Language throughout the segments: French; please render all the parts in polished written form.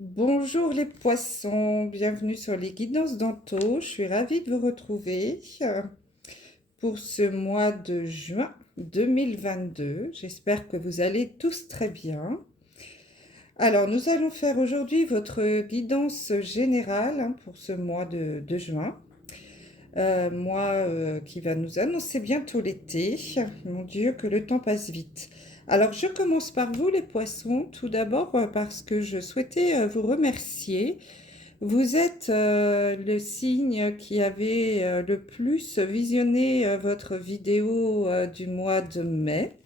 Bonjour les poissons, bienvenue sur les guidances d'Anto. Je suis ravie de vous retrouver pour ce mois de juin 2022. J'espère que vous allez tous très bien. Alors, nous allons faire aujourd'hui votre guidance générale pour ce mois de juin. Qui va nous annoncer bientôt l'été. Mon Dieu, que le temps passe vite. Alors, je commence par vous, les poissons, tout d'abord parce que je souhaitais vous remercier. Vous êtes le signe qui avait le plus visionné votre vidéo du mois de mai,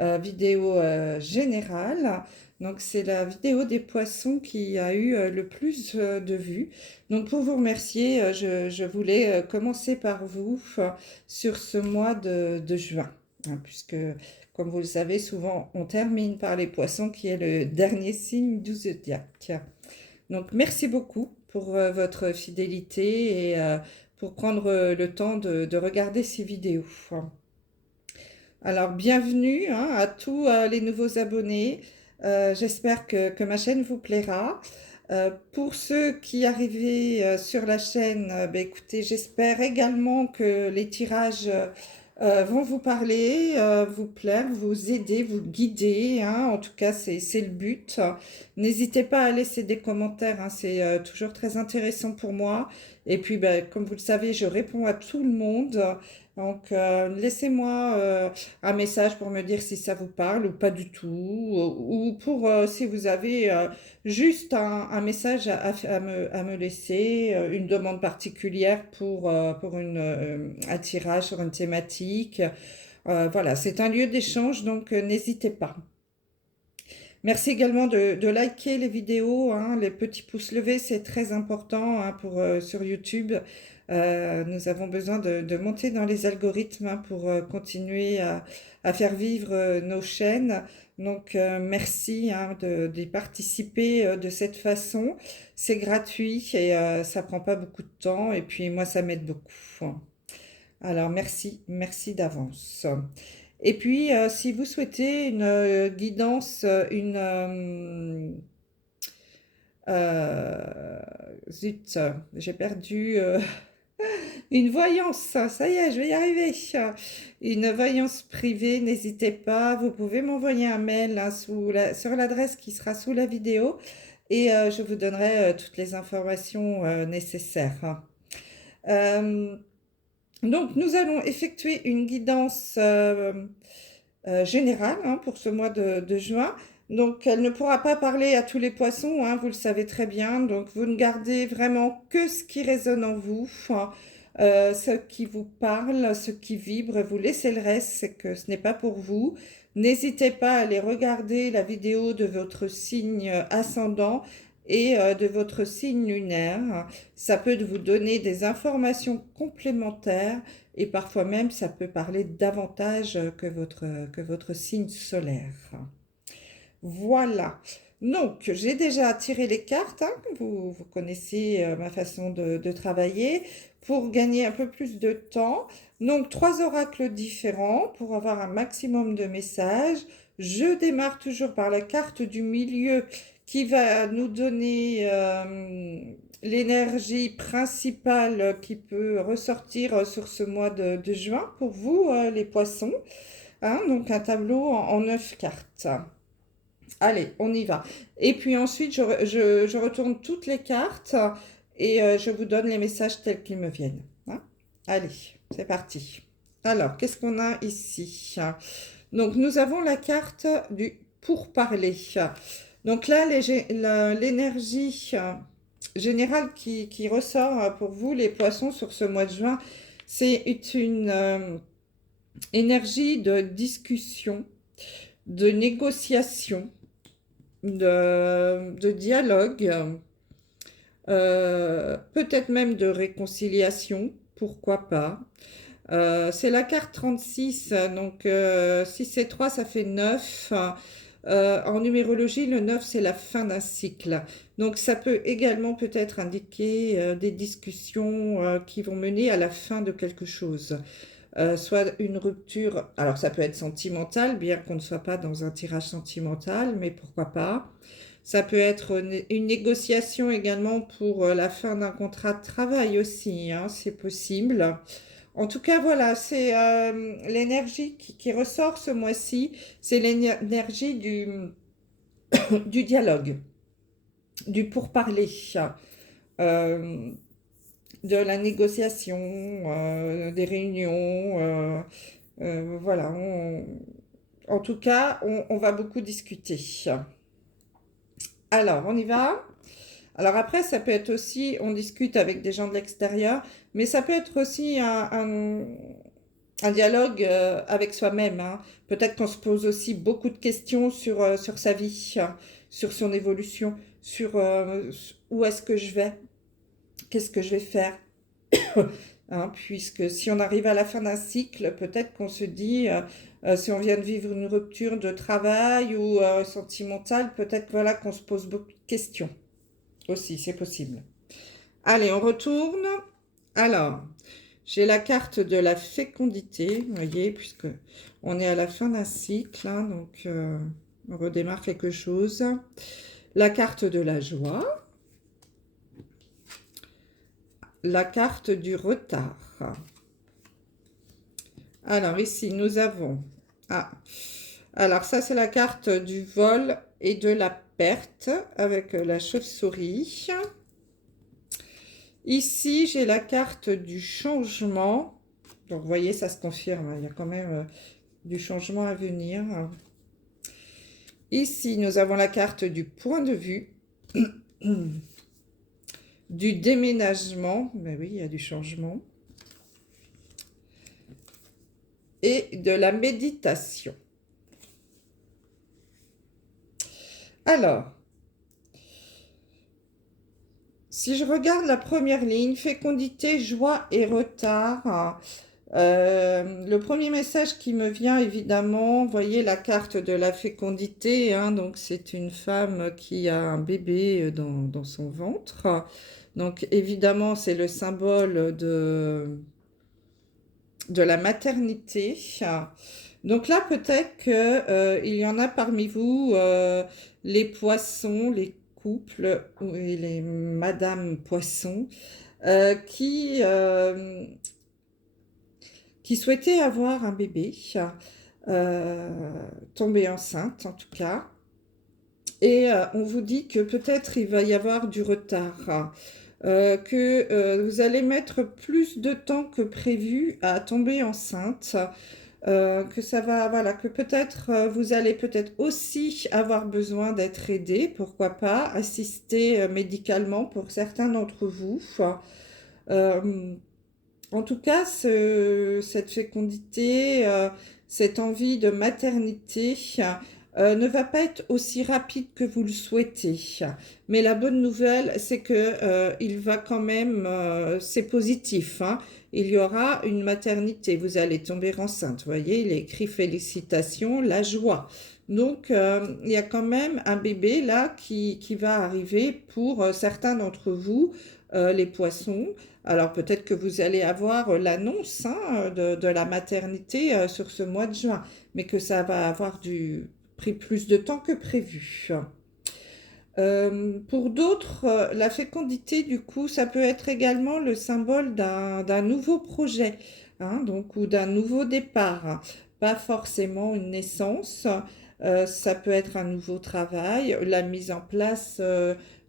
vidéo générale. Donc, c'est la vidéo des poissons qui a eu le plus de vues. Donc, pour vous remercier, je voulais commencer par vous sur ce mois de juin, hein, puisque, comme vous le savez, souvent on termine par les poissons, qui est le dernier signe du zodiaque. Donc, merci beaucoup pour votre fidélité et pour prendre le temps de regarder ces vidéos. Alors, bienvenue hein, à tous les nouveaux abonnés. J'espère que ma chaîne vous plaira. Pour ceux qui arrivaient sur la chaîne, ben, écoutez, j'espère également que les tirages vont vous parler, vous plaire, vous aider, vous guider, hein. En tout cas, c'est le but. N'hésitez pas à laisser des commentaires, hein, c'est toujours très intéressant pour moi. Et puis, ben, comme vous le savez, je réponds à tout le monde. Donc, laissez-moi un message pour me dire si ça vous parle ou pas du tout, ou pour si vous avez juste un message à me laisser, une demande particulière pour un tirage sur une thématique. Voilà, c'est un lieu d'échange, donc n'hésitez pas. Merci également de liker les vidéos, hein, les petits pouces levés, c'est très important hein, sur YouTube. Nous avons besoin de monter dans les algorithmes hein, pour continuer à faire vivre nos chaînes. Donc, merci hein, d'y participer de cette façon. C'est gratuit et ça prend pas beaucoup de temps. Et puis, moi, ça m'aide beaucoup. Alors, merci d'avance. Et puis, si vous souhaitez une guidance, euh, zut, j'ai perdu une voyance, ça y est, je vais y arriver. Une voyance privée, n'hésitez pas, vous pouvez m'envoyer un mail hein, sur l'adresse qui sera sous la vidéo et je vous donnerai toutes les informations nécessaires. Euh, donc, nous allons effectuer une guidance générale hein, pour ce mois de juin. Donc, elle ne pourra pas parler à tous les poissons, hein, vous le savez très bien. Donc, vous ne gardez vraiment que ce qui résonne en vous, hein, ce qui vous parle, ce qui vibre. Vous laissez le reste, c'est que ce n'est pas pour vous. N'hésitez pas à aller regarder la vidéo de votre signe ascendant et de votre signe lunaire. Ça peut vous donner des informations complémentaires et parfois même ça peut parler davantage que votre signe solaire. Voilà. Donc, j'ai déjà tiré les cartes, hein, vous connaissez ma façon de travailler, pour gagner un peu plus de temps. Donc, trois oracles différents pour avoir un maximum de messages. Je démarre toujours par la carte du milieu qui va nous donner l'énergie principale qui peut ressortir sur ce mois de juin pour vous, les poissons. Hein, donc, un tableau en 9 cartes. Allez, on y va. Et puis ensuite, je retourne toutes les cartes et je vous donne les messages tels qu'ils me viennent. Hein. Allez, c'est parti. Alors, qu'est-ce qu'on a ici? Donc, nous avons la carte du pourparler. Donc là, l'énergie générale qui ressort pour vous, les poissons, sur ce mois de juin, c'est une énergie de discussion, de négociation, de dialogue, peut-être même de réconciliation, pourquoi pas. C'est la carte 36, donc si c'est 3, ça fait 9. En numérologie, le 9, c'est la fin d'un cycle. Donc ça peut également peut-être indiquer des discussions qui vont mener à la fin de quelque chose. soit une rupture, alors ça peut être sentimental, bien qu'on ne soit pas dans un tirage sentimental, mais pourquoi pas. Ça peut être une négociation également pour la fin d'un contrat de travail aussi, hein, c'est possible. En tout cas, voilà, c'est l'énergie qui ressort ce mois-ci, c'est l'énergie du dialogue, du pourparler, euh, de la négociation, des réunions. Voilà, en tout cas, on va beaucoup discuter. Alors, on y va. Alors après, ça peut être aussi, on discute avec des gens de l'extérieur, mais ça peut être aussi un dialogue avec soi-même, hein. Peut-être qu'on se pose aussi beaucoup de questions sur sa vie, sur son évolution, sur où est-ce que je vais, qu'est-ce que je vais faire. Hein, puisque si on arrive à la fin d'un cycle, peut-être qu'on se dit, si on vient de vivre une rupture de travail ou sentimentale, peut-être voilà, qu'on se pose beaucoup de questions aussi, c'est possible. Allez, on retourne. Alors, j'ai la carte de la fécondité, vous voyez, puisque on est à la fin d'un cycle, hein, donc on redémarre quelque chose. La carte de la joie. La carte du retard. Alors ici, nous avons... Ah, alors ça, c'est la carte du vol et de la perte avec la chauve-souris. Ici, j'ai la carte du changement. Donc, vous voyez, ça se confirme. Il y a quand même du changement à venir. Ici, nous avons la carte du point de vue. Du déménagement. Ben oui, il y a du changement. Et de la méditation. Alors, si je regarde la première ligne, fécondité, joie et retard, le premier message qui me vient, évidemment, vous voyez la carte de la fécondité, hein, donc c'est une femme qui a un bébé dans son ventre. Donc évidemment, c'est le symbole de la maternité. Donc là, peut-être qu'il y en a parmi vous, les poissons, les couples et les madames poissons, euh, qui, euh, qui souhaitaient avoir un bébé, euh, tomber enceinte en tout cas. Et on vous dit que peut-être il va y avoir du retard, que vous allez mettre plus de temps que prévu à tomber enceinte. Que ça va, voilà, que peut-être vous allez peut-être aussi avoir besoin d'être aidé, pourquoi pas, assisté médicalement pour certains d'entre vous. Euh, En tout cas, cette fécondité, cette envie de maternité ne va pas être aussi rapide que vous le souhaitez. Mais la bonne nouvelle, c'est que il va quand même, c'est positif, hein. Il y aura une maternité, vous allez tomber enceinte. Vous voyez, il est écrit félicitations, la joie. Donc, il y a quand même un bébé là qui va arriver pour certains d'entre vous, les poissons. Alors peut-être que vous allez avoir l'annonce, hein, de la maternité sur ce mois de juin, mais que ça va avoir pris plus de temps que prévu. Pour d'autres, la fécondité, du coup, ça peut être également le symbole d'un nouveau projet, hein, donc, ou d'un nouveau départ. Pas forcément une naissance, ça peut être un nouveau travail, la mise en place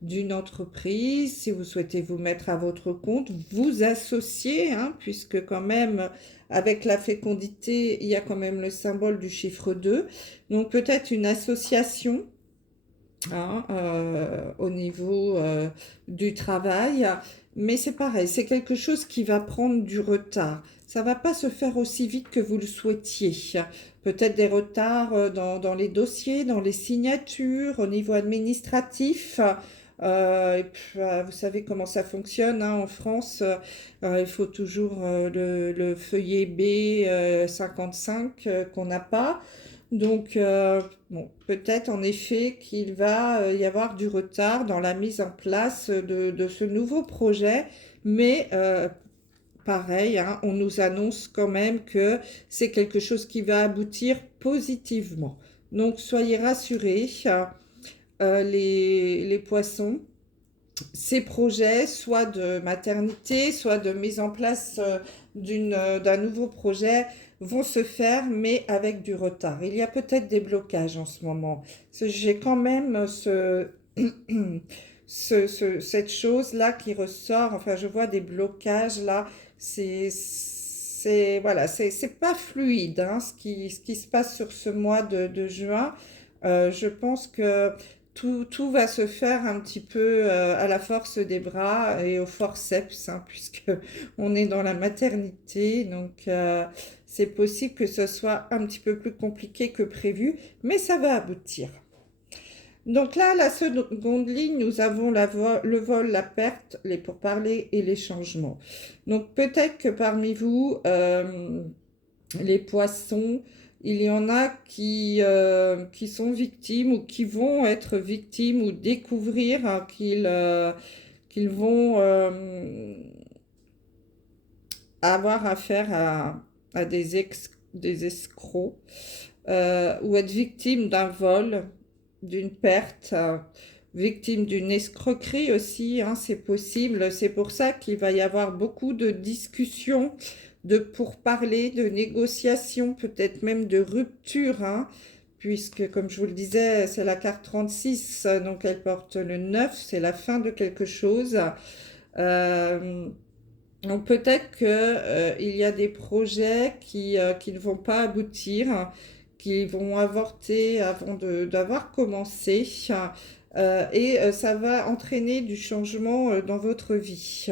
d'une entreprise, si vous souhaitez vous mettre à votre compte, vous associer, hein, puisque quand même, avec la fécondité, il y a quand même le symbole du chiffre 2. Donc peut-être une association, hein, au niveau du travail. Mais c'est pareil, c'est quelque chose qui va prendre du retard. Ça va pas se faire aussi vite que vous le souhaitiez. Peut-être des retards dans les dossiers, dans les signatures, au niveau administratif. Et puis, vous savez comment ça fonctionne, hein, en France. Il faut toujours le feuillet B 55 qu'on n'a pas. Donc, bon, peut-être en effet qu'il va y avoir du retard dans la mise en place de ce nouveau projet, mais pareil, hein, on nous annonce quand même que c'est quelque chose qui va aboutir positivement. Donc, soyez rassurés, les poissons. Ces projets, soit de maternité, soit de mise en place d'un nouveau projet, vont se faire, mais avec du retard. Il y a peut-être des blocages en ce moment. J'ai quand même cette chose-là qui ressort. Enfin, je vois des blocages là. Voilà, c'est pas fluide, hein, ce qui se passe sur ce mois de juin. Je pense que tout va se faire un petit peu à la force des bras et au forceps, hein, puisque on est dans la maternité. Donc, c'est possible que ce soit un petit peu plus compliqué que prévu, mais ça va aboutir. Donc là, la seconde ligne, nous avons le vol, la perte, les pourparlers et les changements. Donc peut-être que parmi vous, les poissons, il y en a qui sont victimes ou qui vont être victimes ou découvrir hein, qu'ils vont avoir affaire à des escrocs ou être victime d'un vol, d'une perte, victime d'une escroquerie aussi, hein, c'est possible. C'est pour ça qu'il va y avoir beaucoup de discussions, de pourparlers, de négociations, peut-être même de rupture, hein, puisque comme je vous le disais, c'est la carte 36, donc elle porte le 9, c'est la fin de quelque chose. Euh, donc peut-être que, il y a des projets qui ne vont pas aboutir, qui vont avorter avant d'avoir commencé, et ça va entraîner du changement dans votre vie.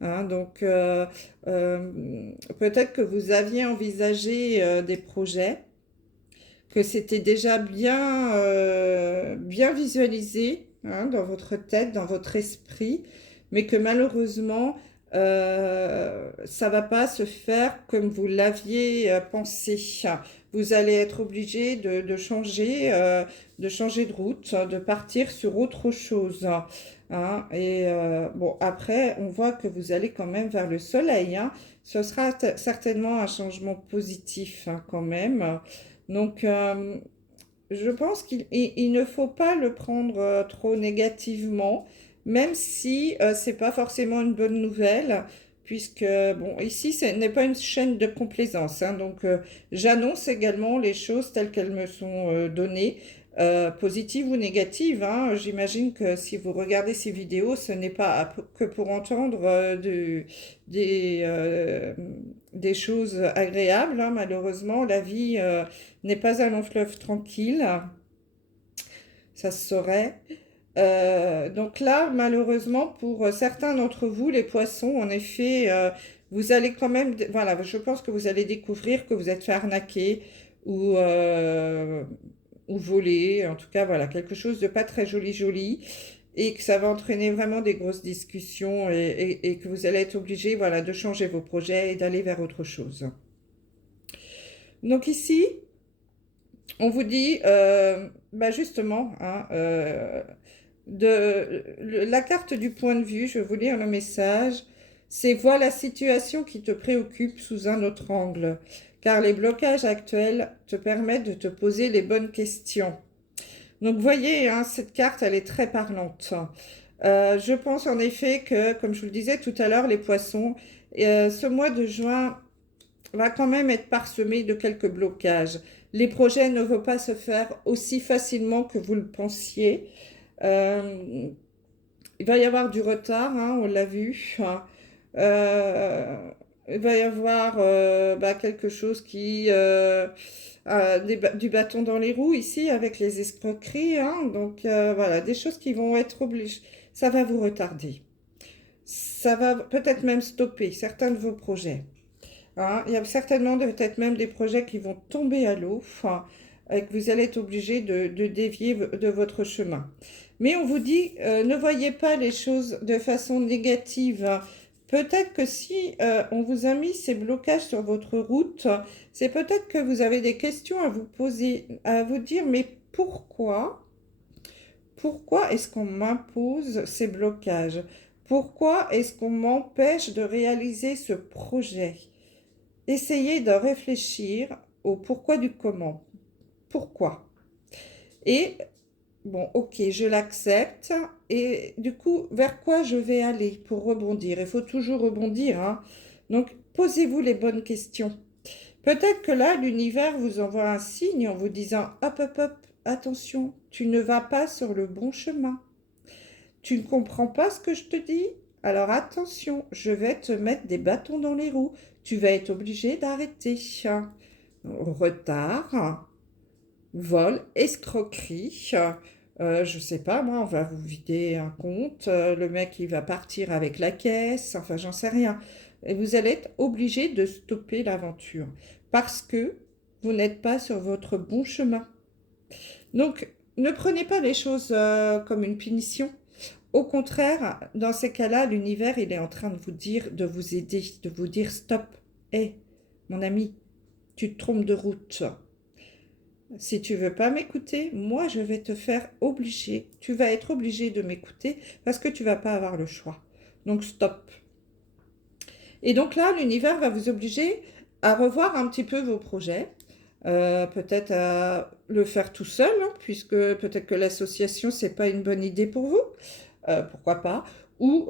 Hein. Donc peut-être que vous aviez envisagé des projets, que c'était déjà bien visualisé hein, dans votre tête, dans votre esprit, mais que malheureusement, ça va pas se faire comme vous l'aviez pensé. Vous allez être obligé de changer de route, de partir sur autre chose. Hein. Et bon, après, on voit que vous allez quand même vers le soleil. Hein. Ce sera certainement un changement positif hein, quand même. Donc, je pense qu'il ne faut pas le prendre trop négativement, même si c'est pas forcément une bonne nouvelle, puisque, bon, ici, ce n'est pas une chaîne de complaisance, hein, donc j'annonce également les choses telles qu'elles me sont données, positives ou négatives, hein. J'imagine que si vous regardez ces vidéos, ce n'est pas que pour entendre des, euh, des choses agréables, hein. Malheureusement, la vie n'est pas un long fleuve tranquille, ça se saurait. Donc là, malheureusement, pour certains d'entre vous, les poissons, en effet, vous allez quand même, voilà, je pense que vous allez découvrir que vous êtes fait arnaquer ou, euh, ou voler, en tout cas, voilà, quelque chose de pas très joli, et que ça va entraîner vraiment des grosses discussions et que vous allez être obligé, voilà, de changer vos projets et d'aller vers autre chose. Donc ici, on vous dit, bah justement, hein, la carte du point de vue, je vais vous lire le message, c'est vois la situation qui te préoccupe sous un autre angle, car les blocages actuels te permettent de te poser les bonnes questions. Donc, vous voyez, hein, cette carte, elle est très parlante. Je pense en effet que, comme je vous le disais tout à l'heure, les poissons, ce mois de juin va quand même être parsemé de quelques blocages. Les projets ne vont pas se faire aussi facilement que vous le pensiez. Euh, il va y avoir du retard, hein, on l'a vu. Euh, il va y avoir bah, quelque chose du bâton dans les roues ici avec les escroqueries. Hein. Donc voilà, des choses qui vont être obligées. Ça va vous retarder. Ça va peut-être même stopper certains de vos projets. Hein. Il y a certainement peut-être même des projets qui vont tomber à l'eau hein, et que vous allez être obligé de dévier de votre chemin. Mais on vous dit, ne voyez pas les choses de façon négative. Hein. Peut-être que si on vous a mis ces blocages sur votre route, c'est peut-être que vous avez des questions à vous poser, à vous dire, mais pourquoi? Pourquoi est-ce qu'on m'impose ces blocages? Pourquoi est-ce qu'on m'empêche de réaliser ce projet? Essayez de réfléchir au pourquoi du comment. Pourquoi? Et bon, ok, je l'accepte. Et du coup, vers quoi je vais aller pour rebondir? Il faut toujours rebondir, hein. Donc, posez-vous les bonnes questions. Peut-être que là, l'univers vous envoie un signe en vous disant, hop, hop, hop, attention, tu ne vas pas sur le bon chemin. Tu ne comprends pas ce que je te dis? Alors attention, je vais te mettre des bâtons dans les roues. Tu vas être obligé d'arrêter. Retard, vol, escroquerie. Je sais pas, moi, on va vous vider un compte. Le mec, il va partir avec la caisse. Enfin, j'en sais rien. Et vous allez être obligé de stopper l'aventure parce que vous n'êtes pas sur votre bon chemin. Donc, ne prenez pas les choses comme une punition. Au contraire, dans ces cas-là, l'univers, il est en train de vous dire, de vous aider, de vous dire stop. Hé, mon ami, tu te trompes de route. Si tu veux pas m'écouter, moi, je vais te faire obliger. Tu vas être obligé de m'écouter parce que tu vas pas avoir le choix. Donc, stop. Et donc là, l'univers va vous obliger à revoir un petit peu vos projets. Peut-être à le faire tout seul, hein, puisque peut-être que l'association, c'est pas une bonne idée pour vous. Pourquoi pas, ou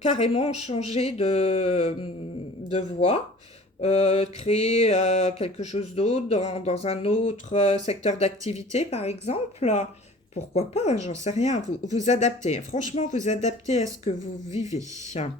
carrément changer de voie, créer quelque chose d'autre dans un autre secteur d'activité, par exemple. Pourquoi pas, hein, j'en sais rien. Vous adaptez, franchement, vous adaptez à ce que vous vivez. Hein.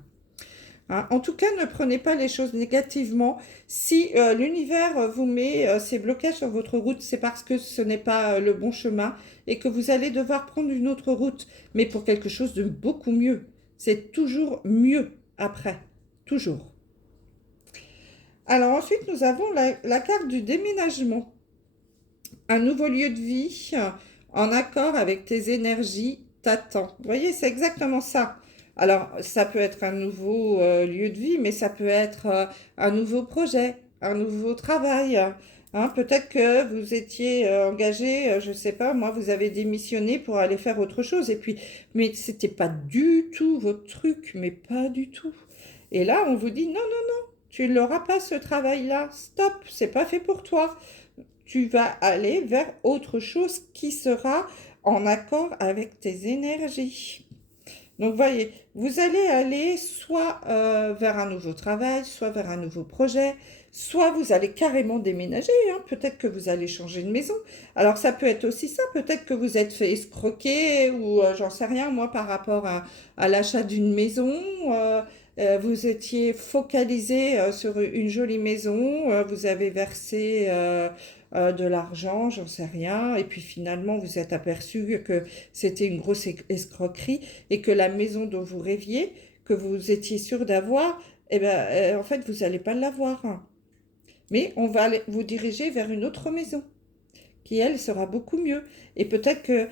En tout cas, ne prenez pas les choses négativement. Si l'univers vous met ces blocages sur votre route, c'est parce que ce n'est pas le bon chemin et que vous allez devoir prendre une autre route, mais pour quelque chose de beaucoup mieux. C'est toujours mieux après, toujours. Alors ensuite, nous avons la carte du déménagement. Un nouveau lieu de vie en accord avec tes énergies t'attend. Vous voyez, c'est exactement ça. Alors, ça peut être un nouveau lieu de vie, mais ça peut être un nouveau projet, un nouveau travail. Hein, peut-être que vous étiez engagé, je ne sais pas, moi, vous avez démissionné pour aller faire autre chose. Et puis, mais c'était pas du tout votre truc, mais pas du tout. Et là, on vous dit, non, non, non, tu n'auras pas ce travail-là. Stop, c'est pas fait pour toi. Tu vas aller vers autre chose qui sera en accord avec tes énergies. Donc, voyez, vous allez aller soit vers un nouveau travail, soit vers un nouveau projet, soit vous allez carrément déménager. Hein. Peut-être que vous allez changer de maison. Alors, ça peut être aussi ça. Peut-être que vous êtes fait escroquer ou j'en sais rien, moi, par rapport à l'achat d'une maison. Vous étiez focalisé sur une jolie maison. Vous avez versé de l'argent, j'en sais rien. Et puis finalement, vous êtes aperçu que c'était une grosse escroquerie et que la maison dont vous rêviez, que vous étiez sûr d'avoir, eh ben, en fait, vous n'allez pas l'avoir. Mais on va vous diriger vers une autre maison qui, elle, sera beaucoup mieux. Et peut-être que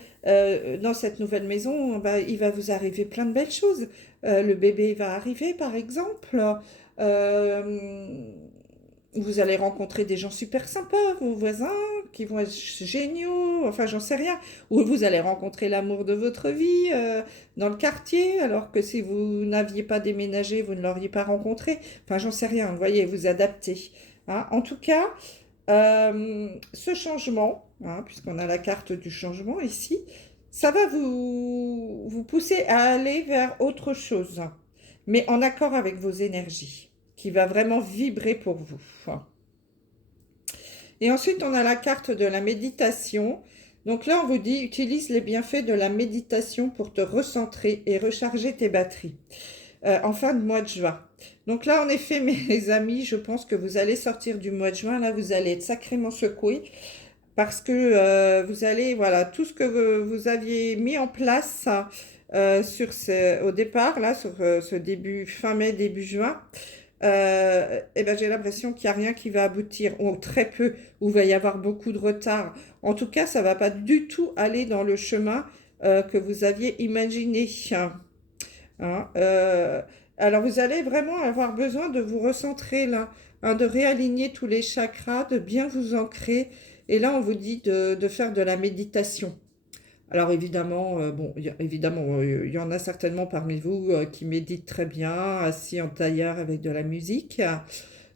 dans cette nouvelle maison, bah, il va vous arriver plein de belles choses. Le bébé va arriver, par exemple. Vous allez rencontrer des gens super sympas, vos voisins, qui vont être géniaux, enfin j'en sais rien. Ou vous allez rencontrer l'amour de votre vie dans le quartier, alors que si vous n'aviez pas déménagé, vous ne l'auriez pas rencontré. Enfin j'en sais rien, vous voyez, vous adaptez. Hein. En tout cas, ce changement, hein, puisqu'on a la carte du changement ici, ça va vous pousser à aller vers autre chose, mais en accord avec vos énergies, qui va vraiment vibrer pour vous. Et ensuite, on a la carte de la méditation. Donc là, on vous dit, utilise les bienfaits de la méditation pour te recentrer et recharger tes batteries en fin de mois de juin. Donc là, en effet, mes amis, je pense que vous allez sortir du mois de juin. Là, vous allez être sacrément secoués parce que vous allez, voilà, tout ce que vous aviez mis en place au départ, là, sur ce début, fin mai, début juin, eh ben, j'ai l'impression qu'il n'y a rien qui va aboutir, ou très peu, ou il va y avoir beaucoup de retard. En tout cas, ça ne va pas du tout aller dans le chemin que vous aviez imaginé. Hein, alors, vous allez vraiment avoir besoin de vous recentrer là, hein, de réaligner tous les chakras, de bien vous ancrer. Et là, on vous dit de faire de la méditation. Alors évidemment, bon, évidemment, il y en a certainement parmi vous qui méditent très bien, assis en tailleur avec de la musique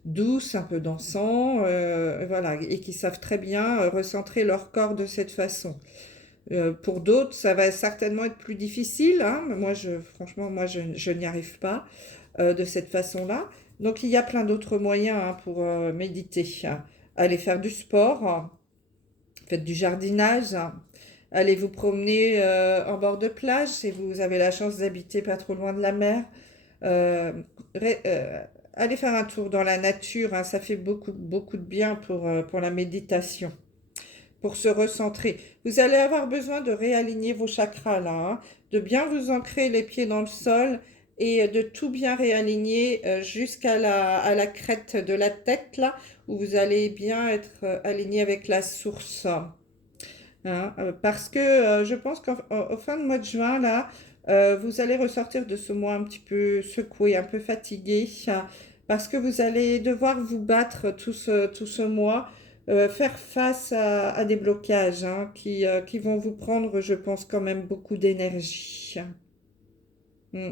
douce, un peu dansant, voilà, et qui savent très bien recentrer leur corps de cette façon. Pour d'autres, ça va certainement être plus difficile, hein. Moi, franchement, moi, je n'y arrive pas de cette façon-là. Donc, il y a plein d'autres moyens hein, pour méditer, hein. Allez faire du sport, hein. Faites du jardinage, hein. Allez vous promener en bord de plage si vous avez la chance d'habiter pas trop loin de la mer. Euh, ré- euh, Allez faire un tour dans la nature, hein, ça fait beaucoup, beaucoup de bien pour la méditation, pour se recentrer. Vous allez avoir besoin de réaligner vos chakras là, hein, de bien vous ancrer les pieds dans le sol et de tout bien réaligner jusqu'à à la crête de la tête là, où vous allez bien être aligné avec la source. Hein, parce que je pense qu'au fin de mois de juin, là, vous allez ressortir de ce mois un petit peu secoué, un peu fatigué, hein, parce que vous allez devoir vous battre tout ce mois, faire face à des blocages hein, qui vont vous prendre, je pense, quand même beaucoup d'énergie. Mm.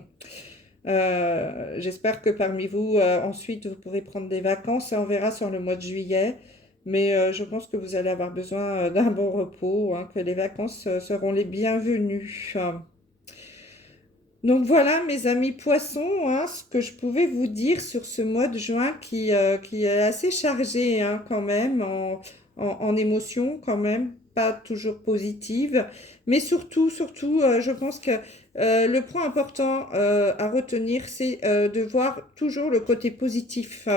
J'espère que parmi vous, ensuite, vous pourrez prendre des vacances. Ça, on verra sur le mois de juillet. Mais je pense que vous allez avoir besoin d'un bon repos, hein, que les vacances seront les bienvenues. Donc voilà, mes amis poissons, hein, ce que je pouvais vous dire sur ce mois de juin qui est assez chargé hein, quand même, en émotions quand même, pas toujours positives. Mais surtout, je pense que le point important à retenir, c'est de voir toujours le côté positif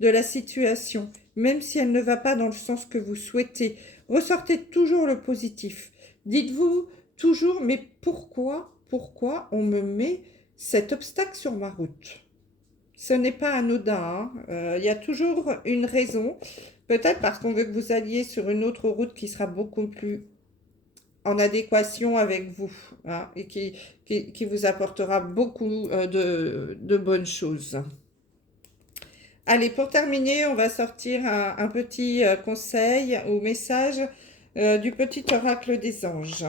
de la situation, même si elle ne va pas dans le sens que vous souhaitez. Ressortez toujours le positif. Dites-vous toujours, mais pourquoi on me met cet obstacle sur ma route? Ce n'est pas anodin, hein. Il y a toujours une raison. Peut-être parce qu'on veut que vous alliez sur une autre route qui sera beaucoup plus en adéquation avec vous, hein, et qui vous apportera beaucoup de bonnes choses. Allez, pour terminer, on va sortir un petit conseil ou message du petit oracle des anges.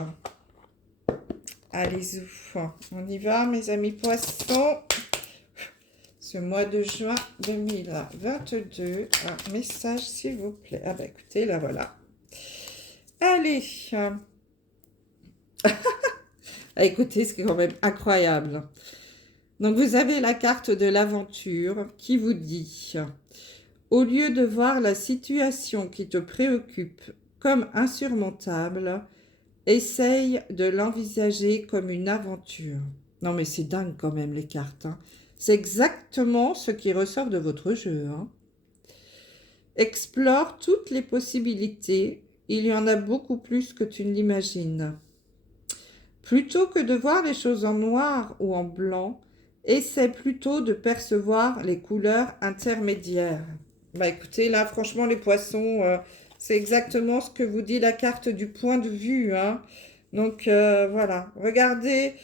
Allez-y, on y va, mes amis poissons. Ce mois de juin 2022, un message, s'il vous plaît. Ah bah écoutez, là voilà. Allez. Ah, écoutez, c'est quand même incroyable. Donc vous avez la carte de l'aventure qui vous dit, au lieu de voir la situation qui te préoccupe comme insurmontable, essaye de l'envisager comme une aventure. Non mais c'est dingue quand même les cartes, hein. C'est exactement ce qui ressort de votre jeu, hein. Explore toutes les possibilités, il y en a beaucoup plus que tu ne l'imagines. Plutôt que de voir les choses en noir ou en blanc, essaie plutôt de percevoir les couleurs intermédiaires. Bah écoutez, là franchement les poissons, c'est exactement ce que vous dit la carte du point de vue, hein. Donc voilà, regardez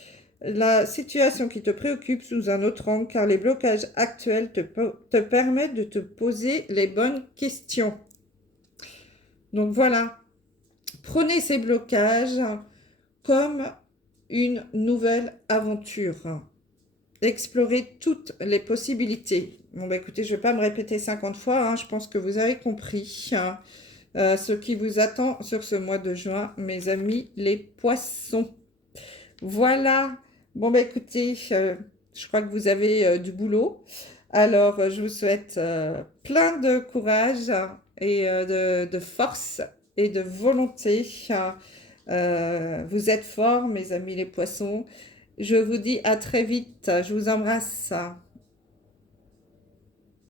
la situation qui te préoccupe sous un autre angle, car les blocages actuels te permettent de te poser les bonnes questions. Donc voilà, prenez ces blocages comme une nouvelle aventure. Explorez toutes les possibilités. Bon, bah écoutez, je ne vais pas me répéter 50 fois, hein, je pense que vous avez compris hein, ce qui vous attend sur ce mois de juin, mes amis les poissons. Voilà. Bon, bah écoutez, je crois que vous avez du boulot. Alors, je vous souhaite plein de courage et de force et de volonté. Vous êtes forts, mes amis les poissons. Je vous dis à très vite. Je vous embrasse.